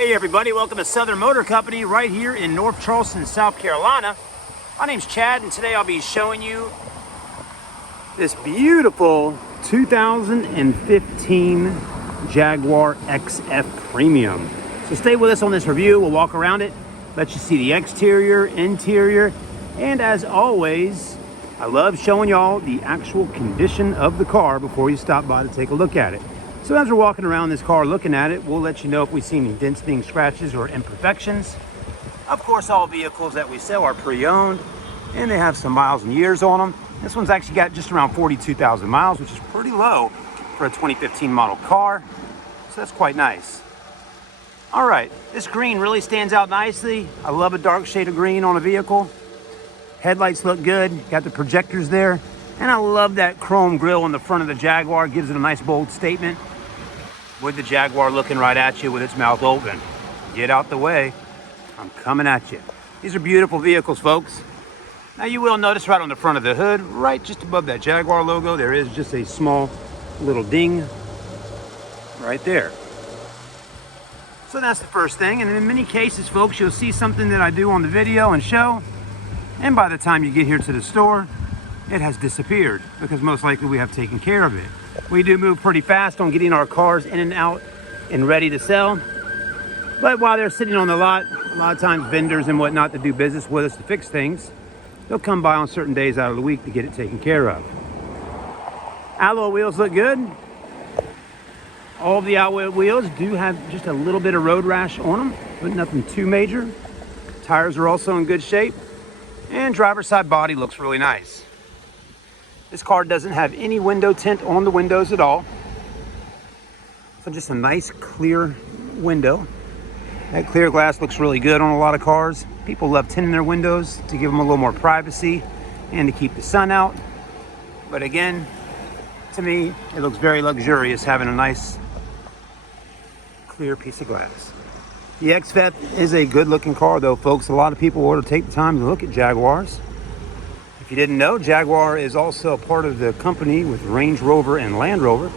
Hey everybody, welcome to Southern Motor Company right here in North Charleston, South Carolina. My name's Chad and today I'll be showing you this beautiful 2015 Jaguar XF Premium. So stay with us on this review. We'll walk around it, let you see the exterior, interior, and as always, I love showing y'all the actual condition of the car before you stop by to take a look at it. So as we're walking around this car looking at it, we'll let you know if we see any dents, dings, scratches, or imperfections. Of course, all vehicles that we sell are pre-owned, and they have some miles and years on them. This one's actually got just around 42,000 miles, which is pretty low for a 2015 model car. So that's quite nice. All right, this green really stands out nicely. I love a dark shade of green on a vehicle. Headlights look good, got the projectors there. And I love that chrome grille on the front of the Jaguar. Gives it a nice bold statement with the Jaguar looking right at you with its mouth open. Get out the way, I'm coming at you. These are beautiful vehicles, folks. Now you will notice right on the front of the hood, right just above that Jaguar logo, there is just a small little ding right there. So that's the first thing. And in many cases, folks, you'll see something that I do on the video and show. And by the time you get here to the store, it has disappeared because most likely we have taken care of it. We do move pretty fast on getting our cars in and out and ready to sell. But while they're sitting on the lot, a lot of times vendors and whatnot that do business with us to fix things, they'll come by on certain days out of the week to get it taken care of. Alloy wheels look good. All of the alloy wheels do have just a little bit of road rash on them, but nothing too major. Tires are also in good shape. And driver's side body looks really nice. This car doesn't have any window tint on the windows at all. So just a nice clear window. That clear glass looks really good on a lot of cars. People love tinting their windows to give them a little more privacy and to keep the sun out. But again, to me, it looks very luxurious having a nice clear piece of glass. The XF is a good looking car though, folks. A lot of people ought to take the time to look at Jaguars. If you didn't know, Jaguar is also a part of the company with Range Rover and Land Rover.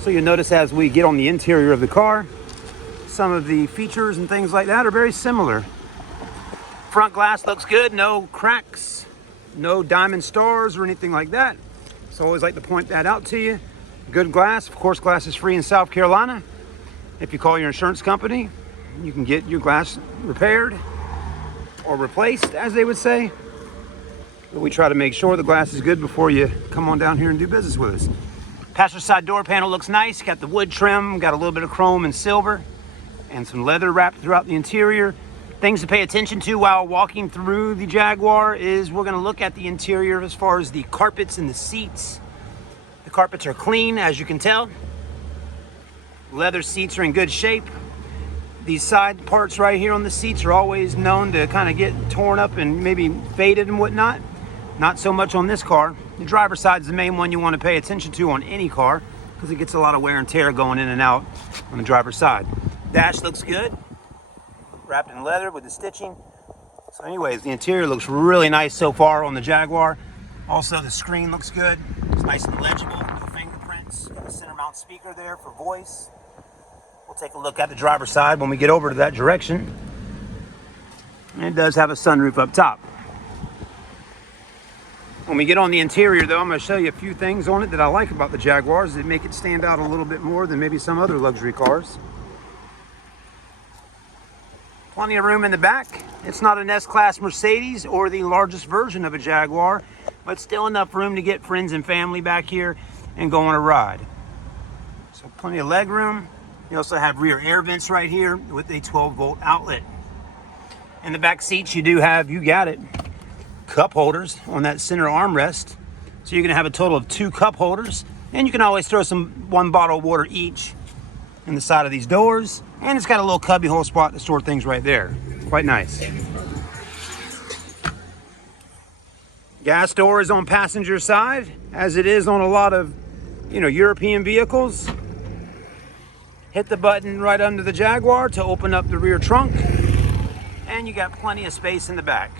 So you'll notice as we get on the interior of the car, some of the features and things like that are very similar. Front glass looks good, no cracks, no diamond stars or anything like that. So I always like to point that out to you. Good glass, of course, glass is free in South Carolina. If you call your insurance company, you can get your glass repaired or replaced, as they would say. But we try to make sure the glass is good before you come on down here and do business with us. Passenger side door panel looks nice. Got the wood trim, got a little bit of chrome and silver, and some leather wrapped throughout the interior. Things to pay attention to while walking through the Jaguar is we're going to look at the interior as far as the carpets and the seats. The carpets are clean, as you can tell. Leather seats are in good shape. These side parts right here on the seats are always known to kind of get torn up and maybe faded and whatnot. Not so much on this car. The driver's side is the main one you want to pay attention to on any car because it gets a lot of wear and tear going in and out on the driver's side. Dash looks good, wrapped in leather with the stitching. So anyways, the interior looks really nice so far on the Jaguar. Also, the screen looks good. It's nice and legible, no fingerprints. Got a center mount speaker there for voice. We'll take a look at the driver's side when we get over to that direction. And it does have a sunroof up top. When we get on the interior though, I'm going to show you a few things on it that I like about the Jaguars that make it stand out a little bit more than maybe some other luxury cars. Plenty of room in the back. It's not an S-Class Mercedes or the largest version of a Jaguar, but still enough room to get friends and family back here and go on a ride. So plenty of leg room. You also have rear air vents right here with a 12-volt outlet. In the back seats, you do have, you got it, cup holders on that center armrest. So you're gonna have a total of 2 cup holders, and you can always throw one bottle of water each in the side of these doors. And it's got a little cubby hole spot to store things right there. Quite nice. Gas door is on passenger side, as it is on a lot of, European vehicles. Hit the button right under the Jaguar to open up the rear trunk. And you got plenty of space in the back.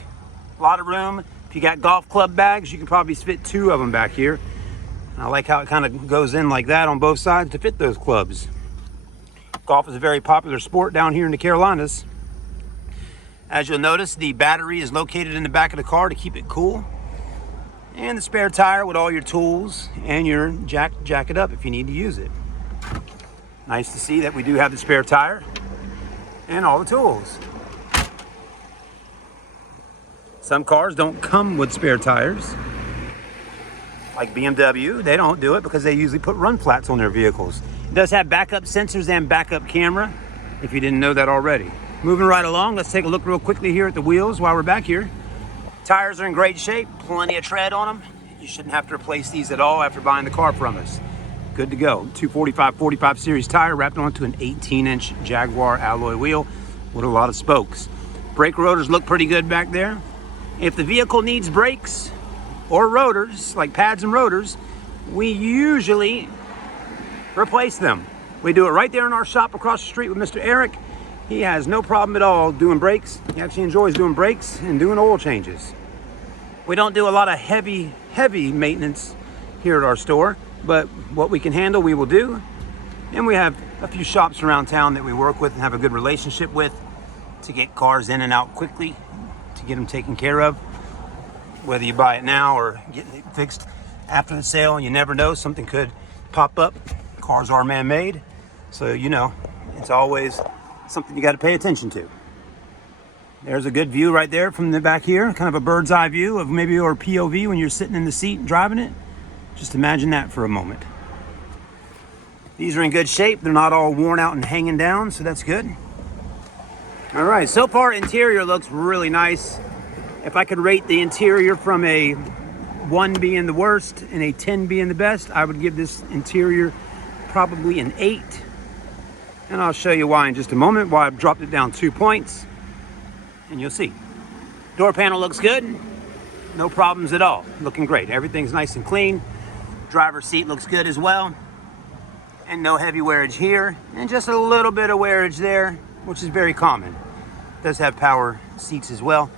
A lot of room. If you got golf club bags, you can probably fit 2 of them back here. And I like how it kind of goes in like that on both sides to fit those clubs. Golf is a very popular sport down here in the Carolinas. As you'll notice, the battery is located in the back of the car to keep it cool. And the spare tire with all your tools and your jack it up if you need to use it. Nice to see that we do have the spare tire and all the tools. Some cars don't come with spare tires. Like BMW, they don't do it because they usually put run flats on their vehicles. It does have backup sensors and backup camera, if you didn't know that already. Moving right along, let's take a look real quickly here at the wheels while we're back here. Tires are in great shape, plenty of tread on them. You shouldn't have to replace these at all after buying the car from us. Good to go. 245/45 series tire wrapped onto an 18-inch Jaguar alloy wheel with a lot of spokes. Brake rotors look pretty good back there. If the vehicle needs brakes or rotors, like pads and rotors, we usually replace them. We do it right there in our shop across the street with Mr. Eric. He has no problem at all doing brakes. He actually enjoys doing brakes and doing oil changes. We don't do a lot of heavy maintenance here at our store, but what we can handle, we will do. And we have a few shops around town that we work with and have a good relationship with to get cars in and out quickly, to get them taken care of. Whether you buy it now or get it fixed after the sale, you never know, something could pop up. Cars are man-made, so you know, it's always something you got to pay attention to. There's a good view right there from the back here, kind of a bird's eye view of maybe your POV when you're sitting in the seat and driving it. Just imagine that for a moment. These are in good shape. They're not all worn out and hanging down, so that's good. All right, so far interior looks really nice. If I could rate the interior from a 1 being the worst and a 10 being the best, I would give this interior probably an 8. And I'll show you why in just a moment, why I've dropped it down 2 points. And you'll see. Door panel looks good. No problems at all. Looking great. Everything's nice and clean. Driver's seat looks good as well. And no heavy wearage here. And just a little bit of wearage there, which is very common. It does have power seats as well.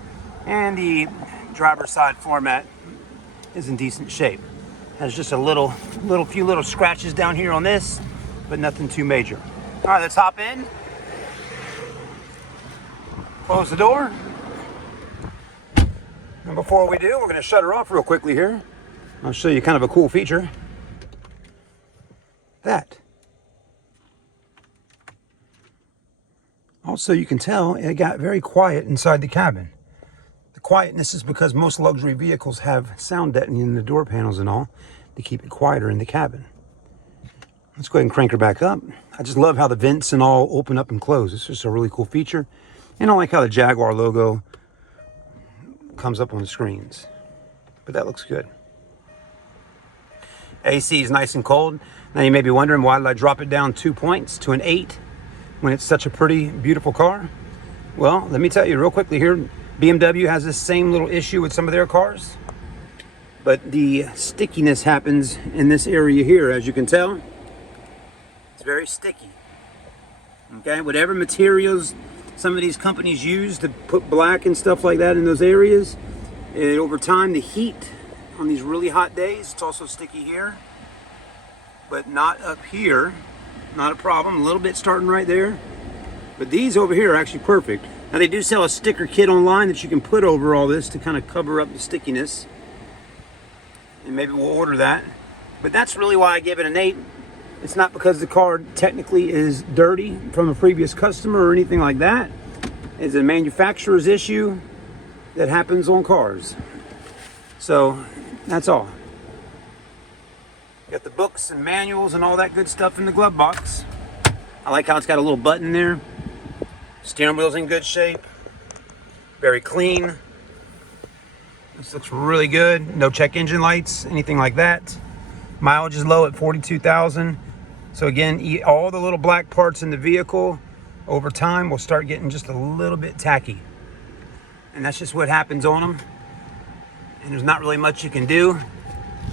And the driver's side floor mat is in decent shape. Has just a few little scratches down here on this, but nothing too major. All right, let's hop in. Close the door. And before we do, we're going to shut her off real quickly here. I'll show you kind of a cool feature. That. Also, you can tell it got very quiet inside the cabin. The quietness is because most luxury vehicles have sound deadening in the door panels and all to keep it quieter in the cabin. Let's go ahead and crank her back up. I just love how the vents and all open up and close. It's just a really cool feature. And I like how the Jaguar logo comes up on the screens. But that looks good. AC is nice and cold. Now you may be wondering, why did I drop it down 2 points to an 8 when it's such a pretty, beautiful car? Well, let me tell you real quickly here. BMW has this same little issue with some of their cars. But the stickiness happens in this area here, as you can tell. It's very sticky. Okay, whatever materials some of these companies use to put black and stuff like that in those areas, and over time the heat on these really hot days, it's also sticky here, but not up here. Not a problem. A little bit starting right there, but these over here are actually perfect. Now they do sell a sticker kit online that you can put over all this to kind of cover up the stickiness, and maybe we'll order that. But that's really why I give it an 8. It's not because the car technically is dirty from a previous customer or anything like that. It's a manufacturer's issue that happens on cars. So that's all. Got the books and manuals and all that good stuff in the glove box. I like how it's got a little button there. Steering wheel's in good shape. Very clean. This looks really good. No check engine lights, anything like that. Mileage is low at 42,000. So again, all the little black parts in the vehicle over time will start getting just a little bit tacky. And that's just what happens on them. And there's not really much you can do.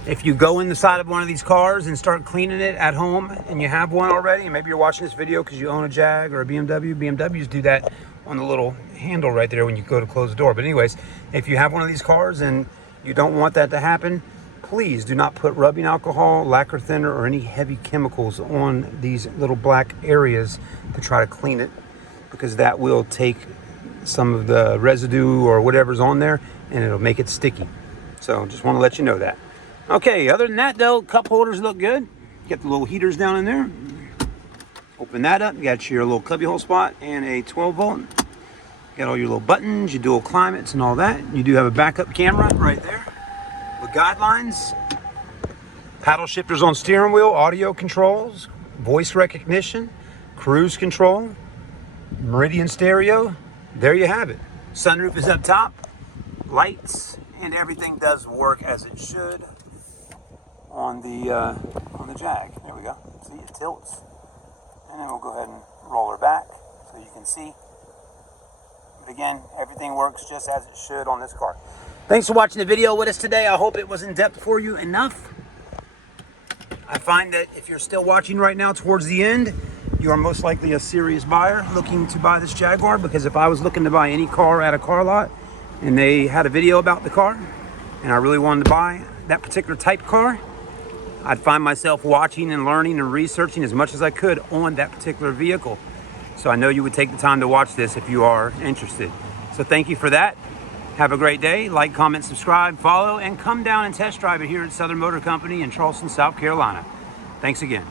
If you go in the side of one of these cars and start cleaning it at home, and you have one already, and maybe you're watching this video because you own a Jag or a BMW. BMWs do that on the little handle right there when you go to close the door. But anyways, if you have one of these cars and you don't want that to happen, please do not put rubbing alcohol, lacquer thinner, or any heavy chemicals on these little black areas to try to clean it, because that will take some of the residue or whatever's on there and it'll make it sticky. So just want to let you know that. Okay, other than that though, cup holders look good. Get the little heaters down in there. Open that up. You got your little cubby hole spot and a 12 volt. Got all your little buttons, your dual climates and all that. You do have a backup camera right there with guidelines. Paddle shifters on steering wheel, audio controls, voice recognition, cruise control, Meridian stereo. There you have it. Sunroof is up top, lights, and everything does work as it should on the Jag. There we go. See, it tilts. And then we'll go ahead and roll her back so you can see. But again, everything works just as it should on this car. Thanks for watching the video with us today. I hope it was in depth for you enough. I find that if you're still watching right now towards the end, you are most likely a serious buyer looking to buy this Jaguar, because if I was looking to buy any car at a car lot and they had a video about the car and I really wanted to buy that particular type car, I'd find myself watching and learning and researching as much as I could on that particular vehicle. So I know you would take the time to watch this if you are interested. So thank you for that. Have a great day. Like, comment, subscribe, follow, and come down and test drive it here at Southern Motor Company in Charleston, South Carolina. Thanks again.